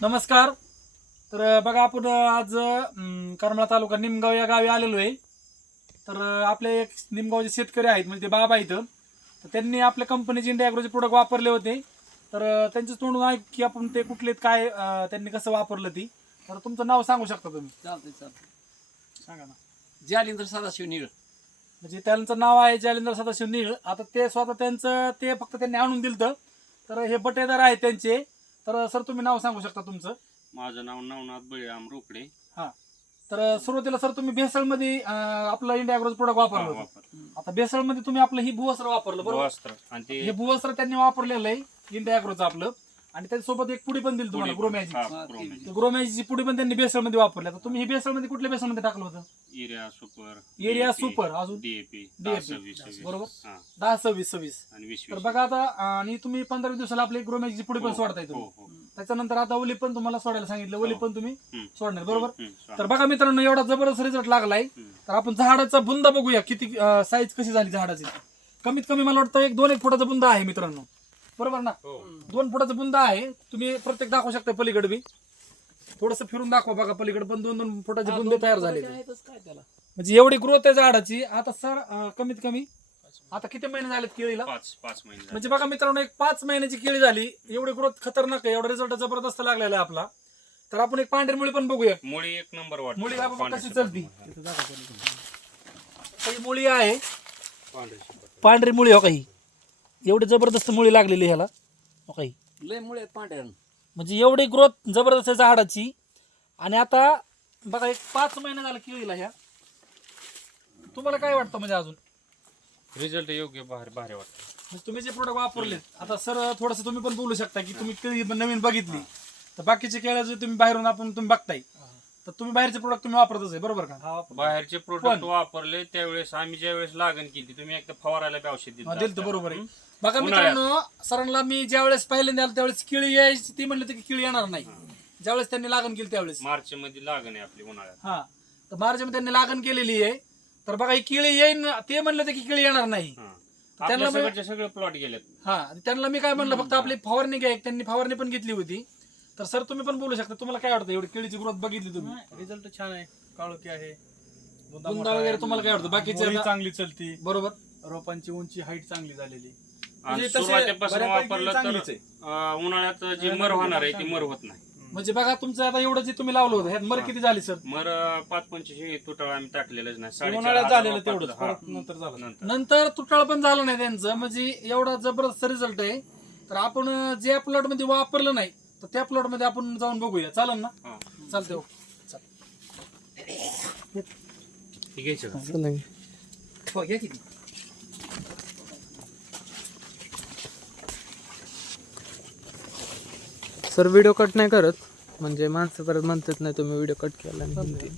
नमस्कार. तर बघा आपण आज करमाळा तालुका निमगाव या गावी आलेलो आहे. तर आपले एक निमगावचे शेतकरी आहेत म्हणजे ते बाबा आहेत. तर त्यांनी आपल्या कंपनीचे इंडिया ॲग्रोचे प्रोडक्ट वापरले होते. तर त्यांचं तोंडून ऐक की आपण ते कुठले काय त्यांनी कसं वापरलं ती. तर तुमचं नाव सांगू शकता तुम्ही? चालतंय सांगा ना. जालिंदर सदाशिव निळ. म्हणजे त्यांचं नाव आहे जालिंदर सदाशिव निळ. आता ते स्वतः त्यांचं ते फक्त त्यांनी आणून दिलं. तर हे बटेदार आहेत त्यांचे. तर सर तुम्ही नाव सांगू शकता तुमचं? माझं नाव नवनाथ बळीराम रोकडे. हा. तर सुरुवातीला सर तुम्ही भेसळमध्ये आपलं इंडिया ॲग्रोचं प्रोडक्ट वापरलं होतं. आता भेसळमध्ये तुम्ही आपलं ही भुवस्त्र वापरलं बरोबर. वस्त्र आणि ते हे भुवस्त्र त्यांनी वापरलेलं आहे इंडिया ॲग्रोचं आपलं. आणि त्याच्यासोबत एक पुडी पण दिली तुम्हाला ग्रो मॅजिक. ग्रो मॅजिकची पुडी पण त्यांनी भेसळमध्ये वापरली. तर तुम्ही ही भेसळमध्ये कुठल्या भेसळमध्ये टाकलं होतं? एरिया सुपर, एरिया सुपर अजून डीएपी DAP, बरोबर. हा 10-26-26. आणि 20. तर बघा आता आणि तुम्ही 15 दिवसाला आपली ग्रो मॅजिकची पुडी पण सोडताय हो तुम्ही. हो. त्याच्यानंतर आता ओली पण तुम्हाला सोडायला सांगितलं. ओली पण तुम्ही सोडणार बरोबर. हम्म, तर बघा मित्रांनो एवढा जबरदस्त रिझल्ट लागलाय. तर आपण झाडाचा बुंदा बघूया किती साईज कशी झाली झाडाची. कमीत कमी मला वाटतं 1 फुटाचा बुंदा आहे मित्रांनो, बरोबर ना. हो. 2 फुटाचा बुंदा आहे. तुम्ही प्रत्येक दाखवू शकता पलीकडे बी थोडस फिरून दाखवा. बघा पलीकडे पण 2-2 फुटाचे बुंदे तयार झाले. काय त्याला म्हणजे एवढी ग्रोथ आहे झाडाची. आता सर कमीत कमी आता किती महिने झालेत केळीला? 5 महिने झाले. म्हणजे बघा मित्रांनो एक 5 महिन्याची केळी झाली. एवढी ग्रोथ खतरनाक आहे. एवढा रिझल्ट जबरदस्त लागलेला आहे आपला. तर आपण एक पांढरी मुळी पण बघूया. मुळी एक नंबर वाटते. मुळी आपण कशी चलती काही मुळी आहे. पांढरी मुळी हो काही एवढी जबरदस्त मुळी लागलेली ह्याला हो काही. लय मुळे पांढऱ्या. म्हणजे एवढी ग्रोथ जबरदस्त आहे झाडाची. आणि आता बघा एक 5 महिने झाला केळीला ह्या. तुम्हाला काय वाटतं म्हणजे अजून रिझल्ट योग्य भारी भारी वाटतं. म्हणजे तुम्ही जे प्रोडक्ट वापरलेत आता सर थोडंसं तुम्ही पण बोलू शकता की तुम्ही केळी नवीन बघितली. तर बाकीचे केळ्या जे तुम्ही बाहेरून आपण तुम्ही बघताय तर तुम्ही बाहेरचे प्रोडक्ट तुम्ही वापरतच आहे बरोबर का? बाहेरचे प्रोडक्ट वापरले त्यावेळेस आम्ही ज्यावेळेस लागण केली तुम्ही एकदा फवारायला बी औषध दिलं दिलं बरोबर आहे. बघा मित्रांनो सरांना मी ज्यावेळेस पहिल्यांदा आलो त्यावेळेस केळी यायची ती म्हणले की केळी येणार नाही. ज्यावेळेस त्यांनी लागण केली त्यावेळेस मार्च मध्ये लागण आहे आपली उन्हाळ्यात. हा. तर मार्च मध्ये त्यांनी लागण केलेली आहे. तर बघा ही केळी येईन ते म्हणले होते की केळी येणार नाही. आपल्या सगळ्याचे सगळे प्लॉट गेलेत. हा. त्यांना मी काय म्हणलं फक्त आपली फवारणी घ्या. त्यांनी फवारणी पण घेतली होती. तर सर तुम्ही पण बोलू शकता तुम्हाला काय वाटतं एवढी केळीची ग्रोथ बघितली तुम्ही? रिझल्ट छान आहे. काळोखी आहे. बुंदा वगैरे तुम्हाला काय वाटतं बाकीचे मुळी चांगली चलती. बरोबर. रोपांची उंची हाईट चांगली झालेली. आणि म्हणजे तसे सुरुवातीपासून बऱ्यापैकी वापरलं चांगलीच तर उन्हाळ्यात जी मर होणार आहे ती मर होत नाही. म्हणजे बघा तुमचं आता एवढं जे तुम्ही लावलं होतं ह्यात मर किती झाली सर? मर 5-25 तुटाळ आम्ही टाकलेलंच नाही. 4,500 उन्हाळ्यात झालेलं तेवढंच. वापरलं. हा. परत नंतर झालं. नंतर नंतर तुटाळ पण झालं नाही त्यांचं. म्हणजे एवढा जबरदस्त रिझल्ट आहे. तर आपण ज्या प्लॉट मध्ये वापरलं नाही तर त्या प्लॉट मध्ये आपण जाऊन बघूया चालेल ना? हा. चालतंय हो. हे घ्यायचं का? हो, घ्या किती. सर व्हिडिओ कट नाही करत म्हणजे माणसं परत म्हणतात नाही तुम्ही व्हिडिओ कट केला नाही.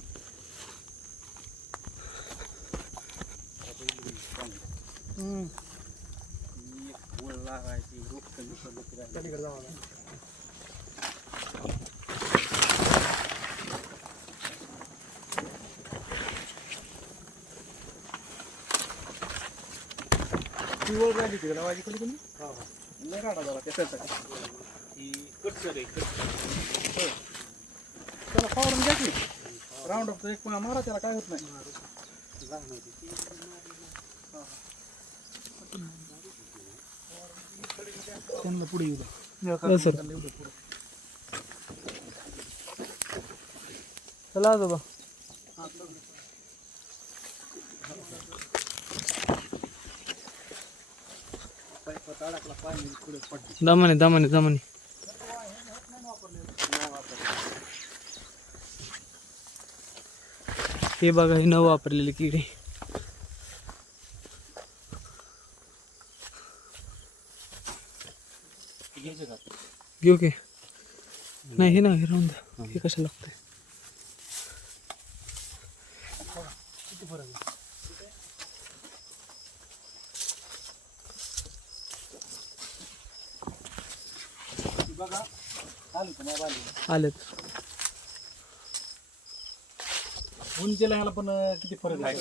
त्याला फवारून घ्या की. राऊंड अप एक मारा त्याला काय होत नाही. त्यांना पुढे येऊ द्या. हो सर. चला आजोबा. दमाने दमाने दमाने. हे बघा ही न वापरलेली किडी. घेऊ की नाही हे ना हे राहून द्या. हे कसं लागतंय आलेत. उंचीला ह्याला पण किती फरक आहे.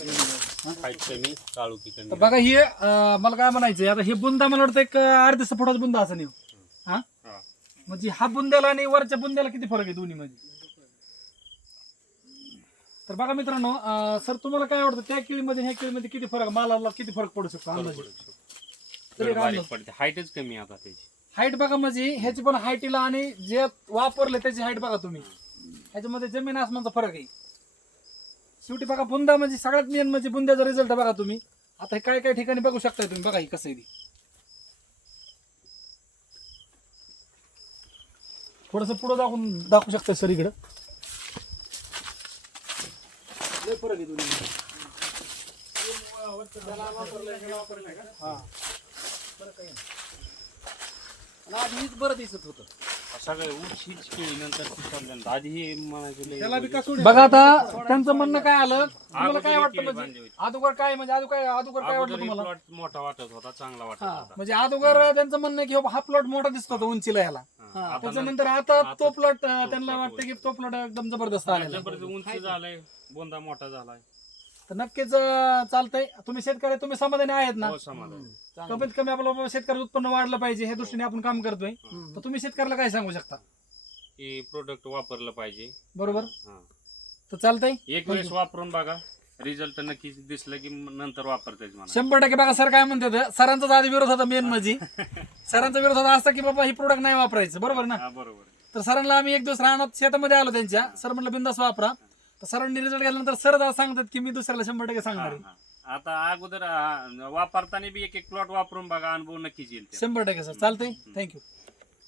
हाईट कमी काळोखी कमी. तर बघा हे मला काय म्हणायचंय आता हे बुंदा मला वाटतं एक अर्ध्या फुटाचा बुंदा असं नाही. हा हा. म्हणजे हा बुंद्याला आणि वरच्या बुंद्याला किती फरक आहे दोन्ही मध्ये? तर बघा मित्रांनो, सर तुम्हाला काय वाटतं त्या केळीमध्ये ह्या केळीमध्ये किती फरक, मालाला किती फरक पडू शकतो अंदाजे? तरी काय बारीक अंदाज? पडते, हाईटच कमी आहे आता त्याची. हाईट बघा, म्हणजे ह्याची पण हाईटीला आणि जे वापरले त्याची हाईट बघा तुम्ही, ह्याच्यामध्ये जमीन आसमानचा फरक आहे. शेवटी बघा बुंदा म्हणजे सगळ्यात मेन म्हणजे बुंद्याचा रिझल्ट बघा तुम्ही. आता हे काय काय ठिकाणी बघू शकताय तुम्ही, बघा ही कसं आहे ती. थोडस पुढे दाखवू शकता सर इकडं. लय फरक आहे दोन्ही. हा आधी हीच बरं दिसत होतं. सगळे ऊस हीच केळी नंतर पिकवल्यानंतर आधी हे म्हणायचं लय- त्याला बी कसोडी बघा आता त्यांचं म्हणणं काय आलं, तुम्हाला अगोदर काय ही वाटतं केळी म्हणजे बांधली होती. अगोदर काय म्हणजे अगोदर काय वाटतं अगोदर तुम्हाला? प्लॉट मोठा वाटत होता, चांगला वाटत हा, होता. म्हणजे अगोदर त्यांचं म्हणणं आहे की बाबा हा प्लॉट मोठा दिसतो होता उंचीला ह्याला. हा, आता त्याच्यानंतर आता तो प्लॉट त्यांना plot वाटतं की तो प्लॉट एकदम जबरदस्त आलेला आहे. जबरदस्त उंची झालाय, बोंदा मोठा झालाय. तर नक्कीच चालतंय. तुम्ही शेतकरी, तुम्ही समाधानी आहेत ना? हो, समाधान. कमीत कमी आपलं बाबा शेतकऱ्याचं उत्पन्न वाढलं पाहिजे ह्या दृष्टीने आपण काम करतोय. तर तुम्ही शेतकऱ्याला काय सांगू शकता? हे प्रोडक्ट वापरलं पाहिजे. बरोबर, हा. तर चालतंय. एक वेळेस वापरून बघा, रिझल्ट नक्की दिसलं की नंतर वापरतायच म्हणा. 100% बघा सर काय म्हणतात, सरांचा आधी विरोध होता मेन म्हणजे. सरांचा विरोध होता असा की बाबा ही प्रोडक्ट नाही वापरायचं, बरोबर ना? हा, बरोबर. तर सरांना आम्ही एक दिवस रानात शेतामध्ये आलो त्यांच्या, सर म्हटलं बिंदास वापरा. तर सरांनी रिझल्ट गेल्यानंतर सर आज सांगतात की मी दुसऱ्याला 100% सांगणार आहे. हा. आता अगोदर वापरताना बी एक प्लॉट वापरून बघा, अनुभव नक्कीच येईल. 100% सर, चालतंय. थँक्यू.